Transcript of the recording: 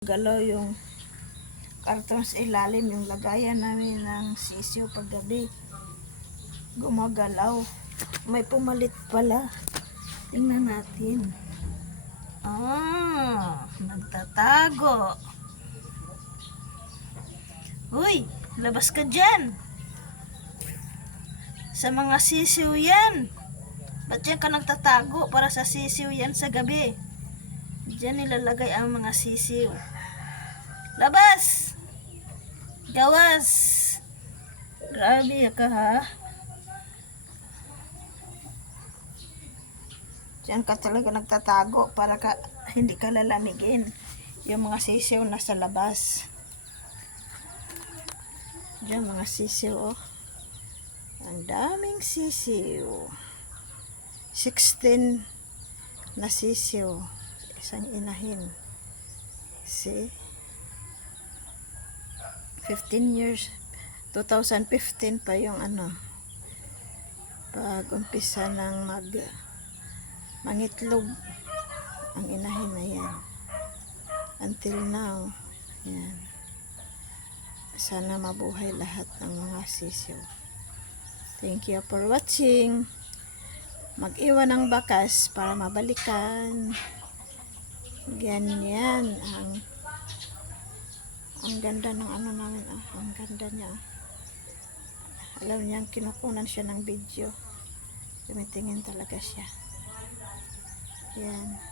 Galaw yung karton sa ilalim, yung lagayan namin ng sisiw paggabi. Gumagalaw. May pumalit pala. Tingnan natin. Nagtatago. Uy, labas ka dyan. Sa mga sisiw yan. Ba't yan ka nagtatago? Para sa sisiw yan sa gabi. Diyan nilalagay ang mga sisiw. Labas! Gawas! Grabe ka ha. Diyan ka talaga nagtatago para hindi ka lalamigin. Yung mga sisiw nasa labas. Diyan mga sisiw oh. Ang daming sisiw. 16 na sisiw. Isang inahin. See? 15 years. 2015 pa yung pag umpisa ng mangitlog ang inahin na yan. Until now. Yan. Sana mabuhay lahat ng mga sisiw. Thank you for watching. Mag-iwan ng bakas para mabalikan. Ganyan ang ganda ng namin ang ganda niya. Alam niya, kinukunan siya ng video. Tumitingin talaga siya. Yan.